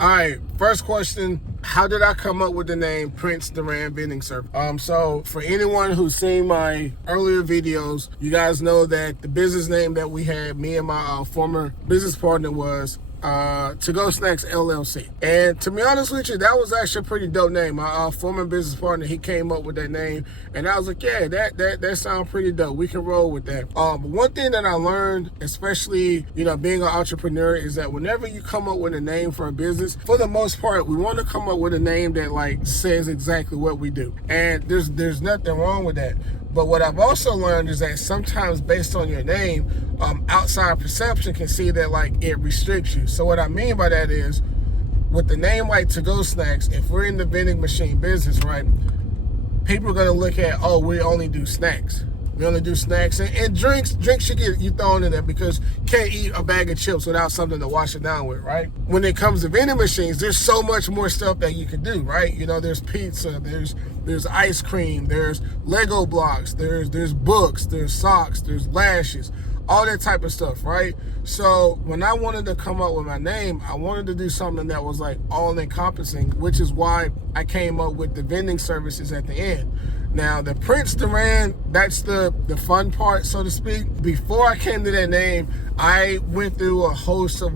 All right, first question, how did I come up with the name Prince Doran Vending Service? So for anyone who's seen my earlier videos, you guys know that the business name that we had, me and my former business partner, was To Go Snacks LLC. And to be honest with you, that was actually a pretty dope name. My former business partner, he came up with that name, and I was like, yeah, that sounds pretty dope. We can roll with that. But one thing that I learned, especially being an entrepreneur, is that whenever you come up with a name for a business, for the most part, we want to come up with a name that says exactly what we do. And there's nothing wrong with that. But what I've also learned is that sometimes based on your name, outside perception can see that it restricts you. So what I mean by that is, with the name like To Go Snacks, if we're in the vending machine business, right, people are going to look at, oh, we only do snacks. We only do snacks and drinks. Drinks should get you thrown in there because you can't eat a bag of chips without something to wash it down with, right? When it comes to vending machines, there's so much more stuff that you can do, right? There's pizza, there's ice cream, there's Lego blocks, there's books, there's socks, there's lashes, all that type of stuff, right? So when I wanted to come up with my name, I wanted to do something that was all encompassing, which is why I came up with the vending services at the end. Now, the Prince Doran, that's the fun part, so to speak. Before I came to that name, I went through a host of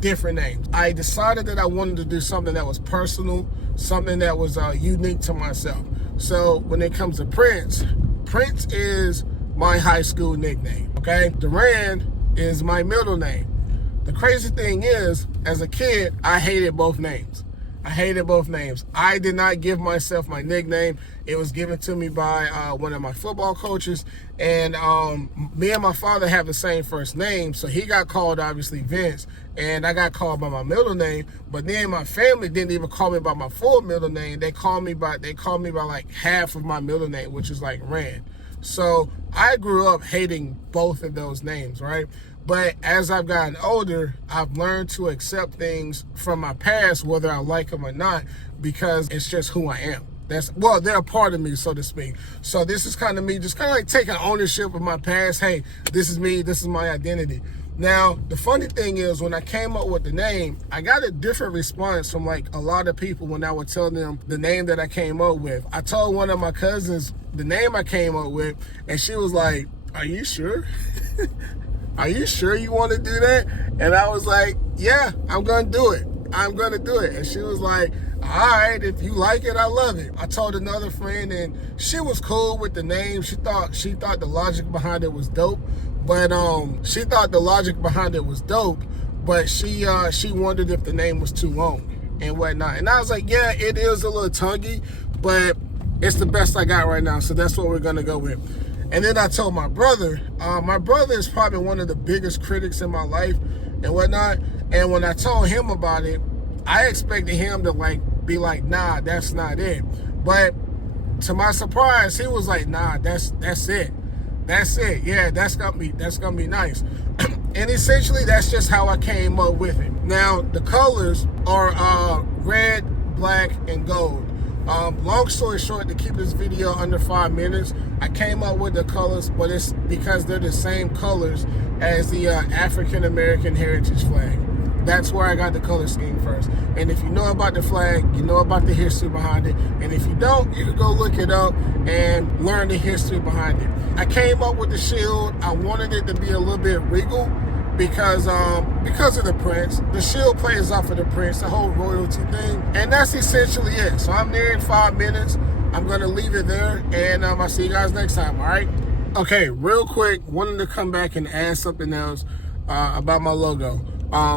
different names. I decided that I wanted to do something that was personal, something that was unique to myself. So when it comes to Prince is my high school nickname, okay? Doran is my middle name. The crazy thing is, as a kid, I hated both names. I did not give myself my nickname. It was given to me by one of my football coaches, and me and my father have the same first name, so he got called obviously Vince, and I got called by my middle name. But then my family didn't even call me by my full middle name. They called me by half of my middle name, which is Rand. So I grew up hating both of those names, right? But as I've gotten older, I've learned to accept things from my past, whether I like them or not, because it's just who I am. They're a part of me, so to speak. So this is kind of me, just kind of taking ownership of my past. Hey, this is me, this is my identity. Now, the funny thing is, when I came up with the name, I got a different response from a lot of people when I would tell them the name that I came up with. I told one of my cousins the name I came up with, and she was like, "Are you sure? Are you sure you want to do that?" And I was like, "Yeah, I'm going to do it. I'm going to do it." And she was like, "All right, if you like it, I love it." I told another friend, and she was cool with the name. She thought the logic behind it was dope, but she wondered if the name was too long and whatnot. And I was like, "Yeah, it is a little tonguey, but it's the best I got right now, so that's what we're going to go with." And then I told my brother. My brother is probably one of the biggest critics in my life and whatnot. And when I told him about it, I expected him to be like, "Nah, that's not it." But to my surprise, he was like, "Nah, that's it. That's it. Yeah, that's gonna be nice." And essentially, that's just how I came up with it. Now, the colors are red, black, and gold. Long story short, to keep this video under 5 minutes, I came up with the colors, but it's because they're the same colors as the African American heritage flag. That's where I got the color scheme first. And if you know about the flag, you know about the history behind it. And if you don't, you can go look it up and learn the history behind it. I came up with the shield. I wanted it to be a little bit regal because of the Prince. The shield plays off of the Prince, the whole royalty thing. And that's essentially it. So I'm there in 5 minutes. I'm going to leave it there, and I'll see you guys next time, all right? Okay, real quick, wanted to come back and add something else about my logo.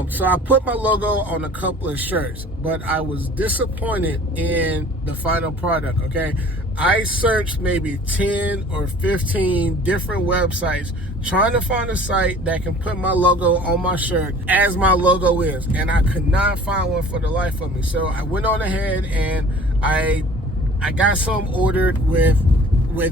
So I put my logo on a couple of shirts, but I was disappointed in the final product, okay? I searched maybe 10 or 15 different websites trying to find a site that can put my logo on my shirt as my logo is, and I could not find one for the life of me. So I went on ahead and I got some ordered with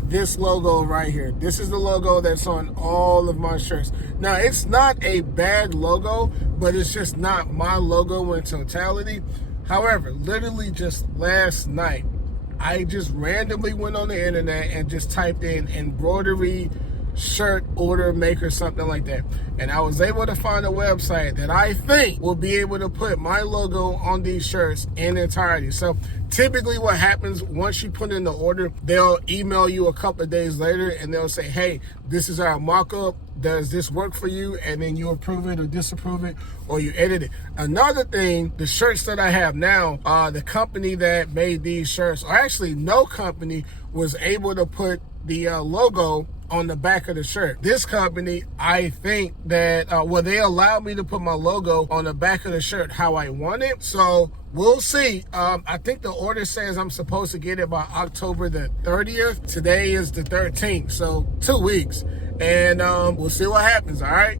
this logo right here. This is the logo that's on all of my shirts. Now, it's not a bad logo, but it's just not my logo in totality. However, literally just last night, I just randomly went on the internet and just typed in embroidery shirt order maker, something like that. And I was able to find a website that I think will be able to put my logo on these shirts in entirety. So typically what happens once you put in the order, they'll email you a couple of days later and they'll say, hey, this is our mock-up. Does this work for you? And then you approve it or disapprove it, or you edit it. Another thing, the shirts that I have now, the company that made these shirts, or actually no company, was able to put the logo on the back of the shirt. This company, I think that, they allowed me to put my logo on the back of the shirt how I want it. So we'll see. I think the order says I'm supposed to get it by October the 30th. Today is the 13th, so 2 weeks. And we'll see what happens, all right?